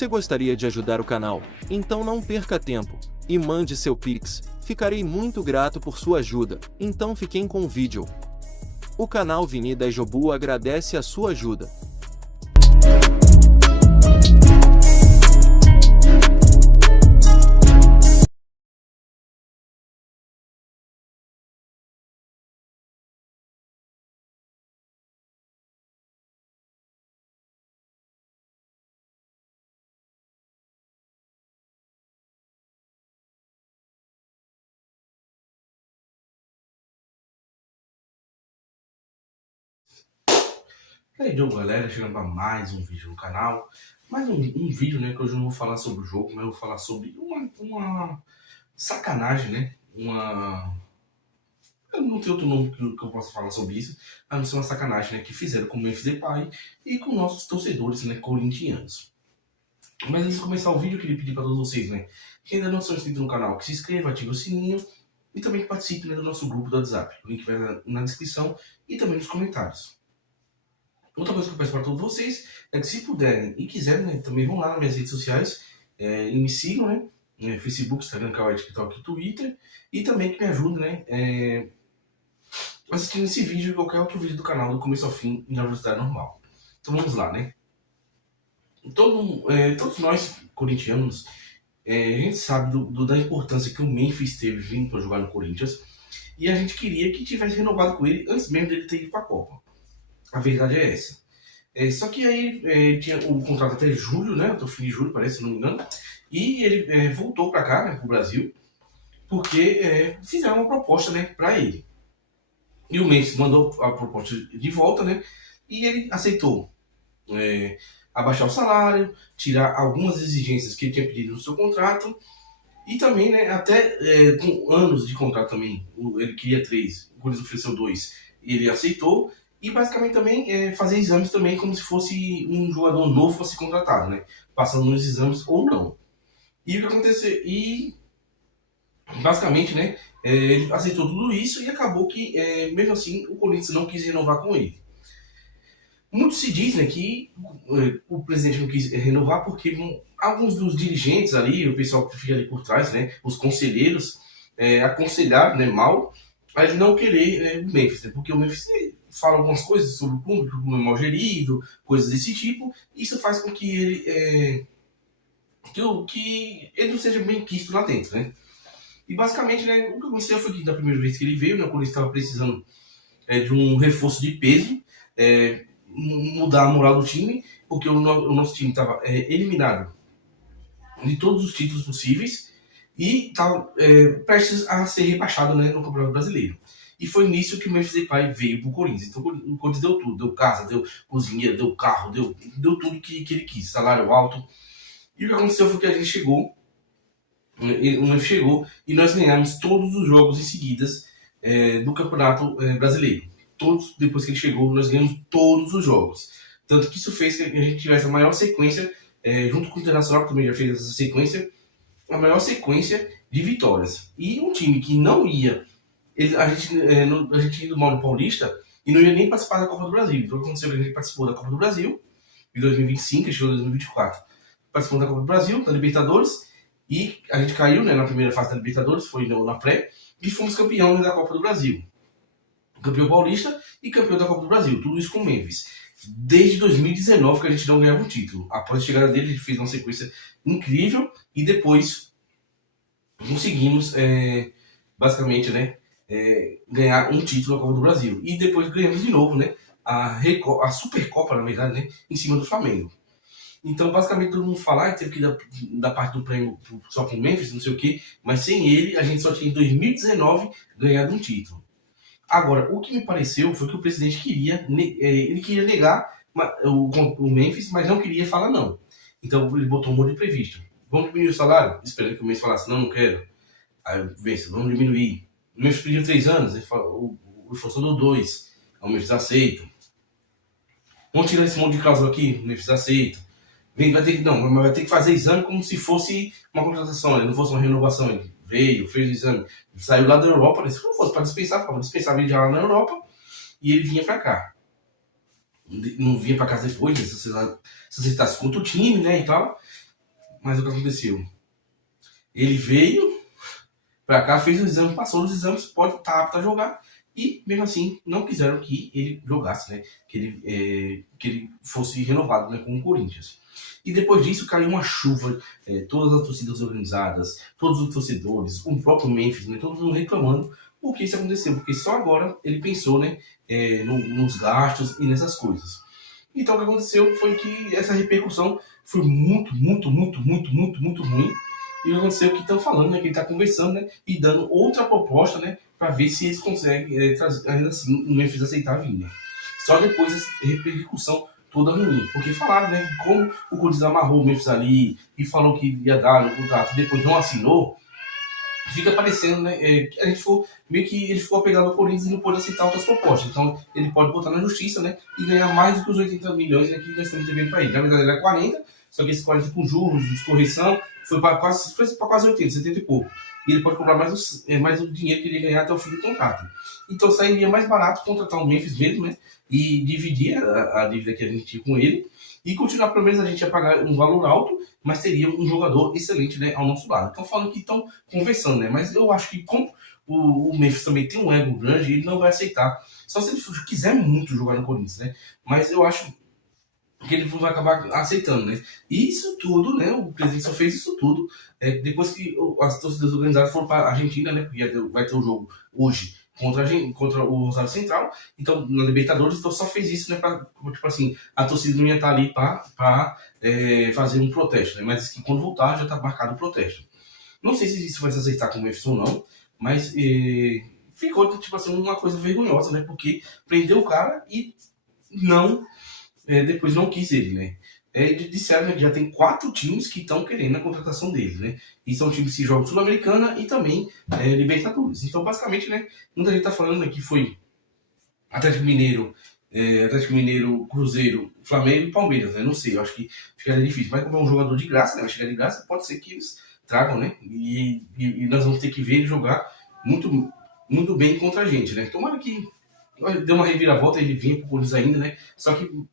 Você gostaria de ajudar o canal? Então não perca tempo e mande seu Pix. Ficarei muito grato por sua ajuda. Então fiquem com o vídeo. O canal Vini da Jobu agradece a sua ajuda. E aí, Diogo, galera, chegando para mais um vídeo no canal. Mais um vídeo, né, que hoje eu não vou falar sobre o jogo, mas eu vou falar sobre uma sacanagem, né? Eu não tenho outro nome que eu possa falar sobre isso, a não ser uma sacanagem, né, que fizeram com o Memphis Depay e com nossos torcedores, né, corintianos. Mas antes de começar o vídeo, eu queria pedir para todos vocês, né, que ainda não são inscritos no canal, que se inscreva, ative o sininho e também que participe, né, do nosso grupo do WhatsApp. O link vai na descrição e também nos comentários. Outra coisa que eu peço para todos vocês é que, se puderem e quiserem, né, também vão lá nas minhas redes sociais e me sigam, né? Facebook, Instagram, Kawaii, TikTok e Twitter. E também que me ajudem, né? Assistindo esse vídeo e qualquer outro vídeo do canal, do começo ao fim, na velocidade normal. Então vamos lá, né? Todos nós, corintianos, a gente sabe da importância que o Memphis teve vindo para jogar no Corinthians. E a gente queria que tivesse renovado com ele antes mesmo dele ter ido para a Copa. A verdade é essa. Só que aí tinha o contrato até julho, né? Até o fim de julho, parece, se não me engano. E ele voltou para cá, né, pro Brasil, porque fizeram uma proposta, né, para ele. E o Memphis mandou a proposta de volta, né? E ele aceitou abaixar o salário, tirar algumas exigências que ele tinha pedido no seu contrato. E também, né, até com anos de contrato também. Ele queria 3, o Corinthians ofereceu 2. E ele aceitou. E basicamente também fazer exames também como se fosse um jogador novo fosse contratado, né? Passando nos exames ou não. E o que aconteceu? E basicamente, né? Ele aceitou tudo isso e acabou que, mesmo assim, o Corinthians não quis renovar com ele. Muito se diz, né, que o presidente não quis renovar porque alguns dos dirigentes ali, o pessoal que fica ali por trás, né? Os conselheiros, aconselharam, né, mal a ele não querer o Memphis, né? Porque o Memphis fala algumas coisas sobre o público, como é mal gerido, coisas desse tipo. Isso faz com que ele que ele não seja bem quisto lá dentro, né? E basicamente, né, o que aconteceu foi que da primeira vez que ele veio, né, quando ele estava precisando de um reforço de peso, mudar a moral do time, porque o nosso time estava eliminado de todos os títulos possíveis e estava prestes a ser rebaixado, né, no Campeonato Brasileiro. E foi nisso que o Memphis Depay veio pro Corinthians. Então o Corinthians deu tudo. Deu casa, deu cozinha, deu carro, deu tudo que ele quis. Salário alto. E o que aconteceu foi que a gente chegou. O Memphis chegou e nós ganhamos todos os jogos em seguidas do Campeonato Brasileiro. Todos, depois que ele chegou, nós ganhamos todos os jogos. Tanto que isso fez que a gente tivesse a maior sequência, junto com o Internacional, que também já fez essa sequência, a maior sequência de vitórias. E um time que não ia... a gente indo mal no Paulista e não ia nem participar da Copa do Brasil. Então aconteceu que a gente participou da Copa do Brasil em 2025, e chegou em 2024. Participou da Copa do Brasil, da Libertadores, e a gente caiu, né, na primeira fase da Libertadores, foi na pré, e fomos campeão, né, da Copa do Brasil. Campeão paulista e campeão da Copa do Brasil. Tudo isso com o Memphis. Desde 2019 que a gente não ganhava um título. Após a chegada dele, a gente fez uma sequência incrível e depois conseguimos, basicamente, né, ganhar um título na Copa do Brasil. E depois ganhamos de novo, né, a Supercopa, na verdade, né, em cima do Flamengo. Então, basicamente, todo mundo fala que teve que dar parte do prêmio só com o Memphis, não sei o quê, mas sem ele, a gente só tinha em 2019 ganhado um título. Agora, o que me pareceu foi que o presidente queria negar o Memphis, mas não queria falar não. Então, ele botou um monte de previsto. Vamos diminuir o salário? Esperando que o Memphis falasse, não quero. Aí, vamos diminuir. O Memphis pediu 3 anos, o Força deu 2. O Memphis aceita. Vamos tirar esse monte de cláusula aqui, o Memphis aceita. Vai ter que fazer exame como se fosse uma contratação, né? Não fosse uma renovação. Ele veio, fez o exame, saiu lá da Europa, né? Se não fosse para dispensar, ele já lá na Europa e ele vinha para cá. Não vinha para casa depois, né? Se você está contra o time, né, e tal. Mas o que aconteceu? Ele veio pra cá, fez o exame, passou nos exames, pode estar apto a jogar. E mesmo assim, não quiseram que ele jogasse, né? Que ele fosse renovado, né, com o Corinthians. E depois disso caiu uma chuva, todas as torcidas organizadas, todos os torcedores, o próprio Memphis, né, todo mundo reclamando por que isso aconteceu. Porque só agora ele pensou, né, nos gastos e nessas coisas. Então o que aconteceu foi que essa repercussão foi muito, muito, muito, muito, muito, muito ruim. E o que aconteceu é que estão falando, né, que ele está conversando, né, e dando outra proposta, né, para ver se eles conseguem trazer, ainda assim, o Memphis aceitar vir, né. Só depois dessa repercussão toda ruim. Porque falaram, né, que como o Corinthians amarrou o Memphis ali e falou que ia dar no contrato e depois não assinou, fica parecendo, né, que a gente ficou, meio que ele ficou apegado ao Corinthians e não pôde aceitar outras propostas. Então ele pode botar na justiça, né, e ganhar mais do que os 80 milhões, né, que nós estamos devendo para ele. Na verdade era 40, só que esses 40 com juros, correção, foi para quase 80, 70 e pouco. E ele pode cobrar mais o dinheiro que ele ia ganhar até o fim do contrato. Então sairia mais barato contratar o Memphis mesmo, né, e dividir a dívida que a gente tinha com ele e continuar, pelo menos a gente ia pagar um valor alto, mas teria um jogador excelente, né, ao nosso lado. Então falando que estão conversando, né, mas eu acho que como o Memphis também tem um ego grande, ele não vai aceitar. Só se ele quiser muito jogar no Corinthians, né, mas eu acho que ele vai acabar aceitando, né? E isso tudo, né? O presidente só fez isso tudo depois que as torcidas organizadas foram para a Argentina, né? Porque vai ter um jogo hoje contra o Rosário Central, então na Libertadores, então só fez isso, né? Pra, tipo assim, a torcida não ia estar ali para fazer um protesto, né? Mas que quando voltar já está marcado o protesto. Não sei se isso vai se aceitar com o UFC ou não, mas ficou tipo assim uma coisa vergonhosa, né? Porque prendeu o cara e não depois não quis ele, né? Disseram, né, que já tem 4 times que estão querendo a contratação dele, né? E são times que jogam Sul-Americana e também Libertadores. Então, basicamente, né, muita gente tá falando, né, que foi Atlético Mineiro, Cruzeiro, Flamengo e Palmeiras, né? Não sei, eu acho que ficaria difícil. Mas como é um jogador de graça, né? Vai chegar de graça, pode ser que eles tragam, né? E nós vamos ter que ver ele jogar muito, muito bem contra a gente, né? Tomara que deu uma reviravolta, ele vinha pro Corinthians ainda, né? Só que o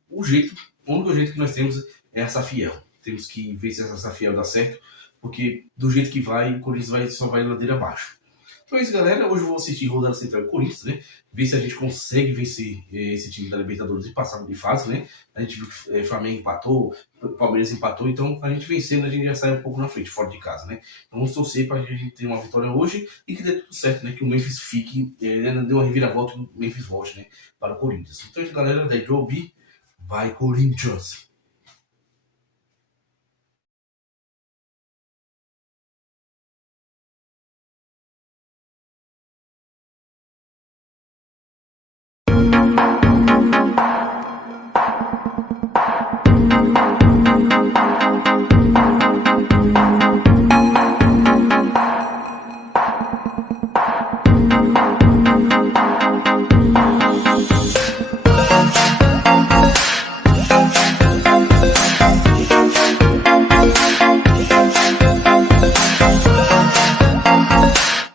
único jeito que nós temos é a Safiel. Temos que ver se essa Safiel dá certo, porque do jeito que vai, o Corinthians só vai ladeira abaixo. Então é isso, galera. Hoje eu vou assistir Rodada Central e Corinthians, né? Ver se a gente consegue vencer esse time da Libertadores e passar de fase, né? A gente viu que Flamengo empatou, Palmeiras empatou, então a gente vencendo, a gente já sai um pouco na frente, fora de casa, né? Então vamos torcer para que a gente tenha uma vitória hoje e que dê tudo certo, né? Que o Memphis fique, dê uma reviravolta e o Memphis volte, né? Para o Corinthians. Então é isso, galera. Da Joe B. Vai, Corinthians!